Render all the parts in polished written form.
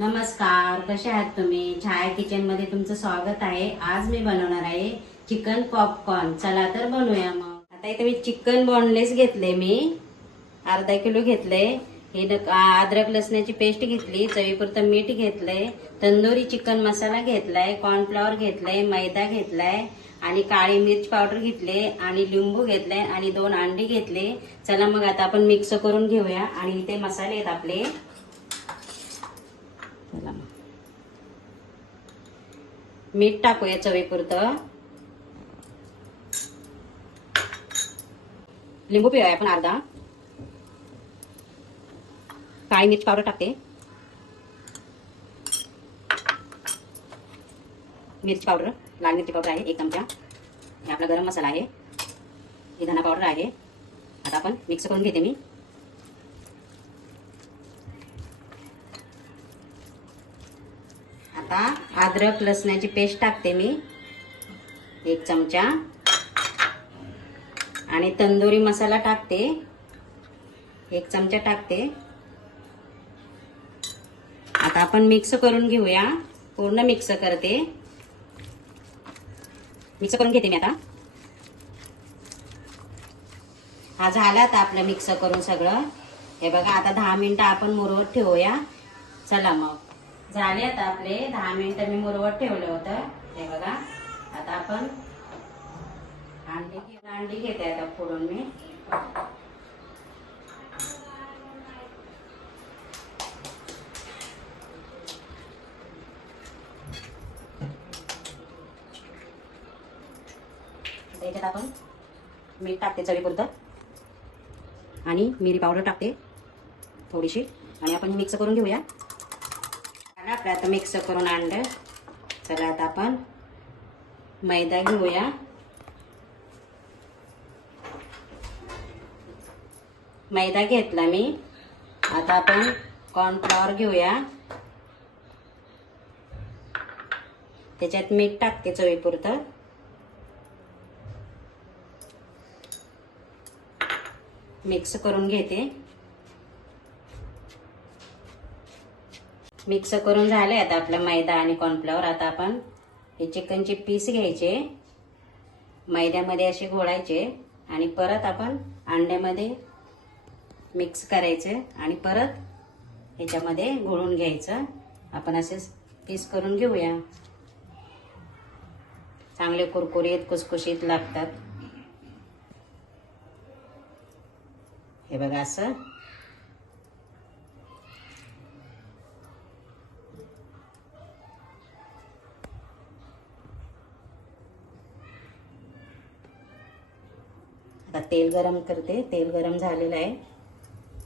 नमस्कार, कसे आहात तुम्ही? छाया किचन मध्ये तुमचं स्वागत आहे. आज मी बनवणार आहे चिकन पॉपकॉर्न. चला तर बनवूया मग. आता इथे मी चिकन बोनलेस घेतले, मी अर्धा किलो घेतले. हे अद्रक लसणाची पेस्ट घेतली, चवीपुरतं मीठ घेतलंय, तंदुरी चिकन मसाला घेतलाय, कॉर्नफ्लॉवर घेतलाय, मैदा घेतलाय आणि काळी मिर्च पावडर घेतले आणि लिंबू घेतलाय आणि 2 अंडी घेतले. चला मग आता आपण मिक्स करून घेऊया. आणि इथे मसाले आहेत आपले. मीठ टाकूया चवीपुरतं. लिंबू पिळूया आपण अर्धा. काळी मिर्च पावडर टाकते, मिरची पावडर, लाल मिरची पावडर आहे 1 चमचा. हे आपला गरम मसाला आहे, ही धना पावडर आहे. आता आपण मिक्स करून घेते मी. आता अद्रक लसणाची पेस्ट टाकते मी 1 चमचा आणि तंदुरी मसाला टाकते 1 चमचा टाकते. आता आपण मिक्स करून घेऊया. पूर्ण मिक्स करते, मिक्स करून घेते मी आता. हा झाला आता आपलं मिक्स करून सगळं. हे बघा, आता 10 मिनिटं आपण मुरवत ठेवूया. चला मग, झाले आता आपले 10 मिनिटं मी मुरवत ठेवलं होतं. हे बघा, आता आपण अंडी घेते आता फोडून मी. याच्यात आपण मीठ टाकते चवीपुरतं आणि मिरी पावडर टाकते थोडीशी आणि आपण मिक्स करून घेऊया. आपलं आता मिक्स करून आणलं. चला आता आपण मैदा घेऊया. मैदा घेतला मी. आता आपण कॉर्नफ्लॉवर घेऊया. त्याच्यात मीठ टाकते चवीपुरतं. मिक्स करून घेते. मिक्स करून झाले आता आपला मैदा आणि कॉर्नफ्लॉवर. आता आपण हे चिकनचे पीस घ्यायचे, मैद्यामध्ये असे घोळायचे आणि परत आपण अंड्यामध्ये मिक्स करायचे आणि परत ह्याच्यामध्ये घोळून घ्यायचं. आपण असे पीस करून घेऊया. चांगले कुरकुरीत कुसकुशीत लागतात. हे बघा असं. आता तेल गरम करते. तेल गरम झालेलं आहे,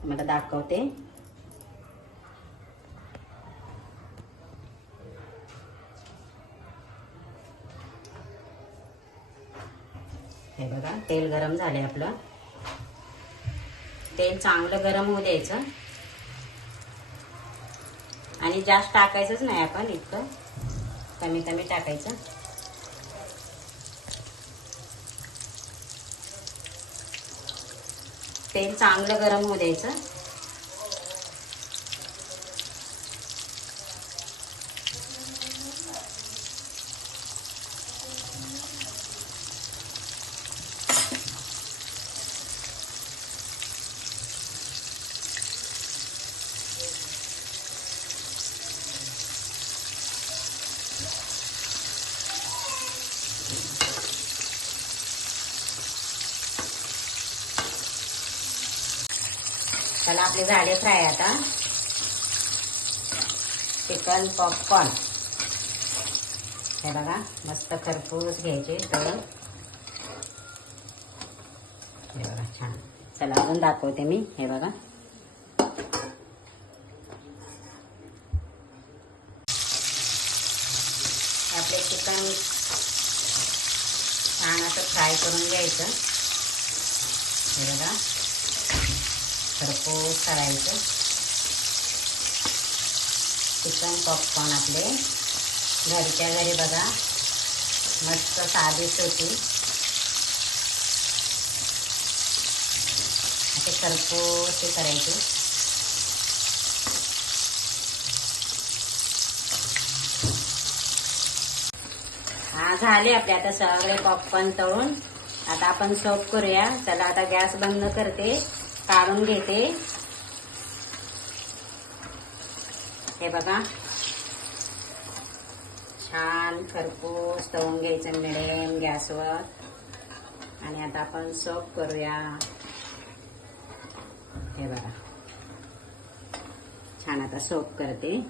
मला दाखवते. हे बघा, तेल गरम झालंय आपलं. तेल चांगलं गरम होऊ द्यायचं आणि जास्त टाकायचंच नाही आपण, इतकं कमी कमी टाकायचं. तेल चांगलं गरम होऊ द्यायचं. चला, आपले झाले फ्राय आता चिकन पॉपकॉर्न. हे बघा, मस्त खरपूस घ्यायचे तळून. हे बघा, छान. चला अजून दाखवते मी. हे बघा, आपले चिकन छान असं फ्राय करून घ्यायचं. हे बघा, खरपूस तळायचं. चिकन पॉपकॉर्न आपले घरच्या घरी बघा, मस्त साधीच होती. असे खरपूस करायचे. झाले आपले आता सगळे पॉपकॉर्न तळून. आता आपण सर्व करूया. चला आता गॅस बंद करते, काढून घेते. हे बघा, छान खरपूस तळून घ्यायचं मिडियम गॅसवर. आणि आता आपण सर्व करूया. हे बघा, छान आता सर्व करते.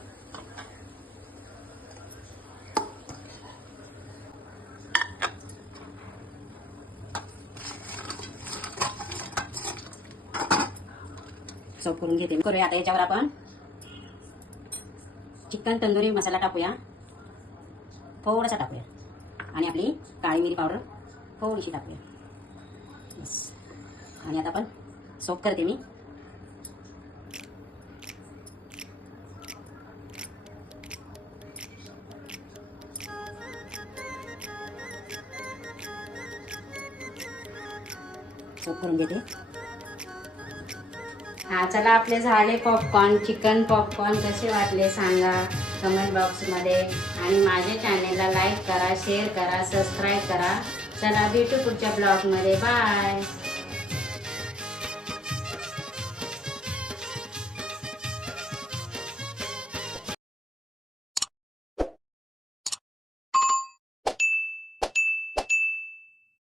सर्व करून घेते. करूया आता याच्यावर आपण चिकन तंदुरी मसाला टाकूया, थोडासा टाकूया. आणि आपली काळी मिरी पावडर थोडीशी टाकूया. बस. आणि आता आपण सर्व करते मी. सर्व करून घेते. हा चला, आपले झाले पॉपकॉर्न. चिकन पॉपकॉर्न कसे वाटले सांगा कमेंट बॉक्समध्ये. आणि माझ्या चॅनेलला लाईक करा, शेअर करा, सबस्क्राईब करा. चला भेटू पुढच्या ब्लॉगमध्ये. बाय.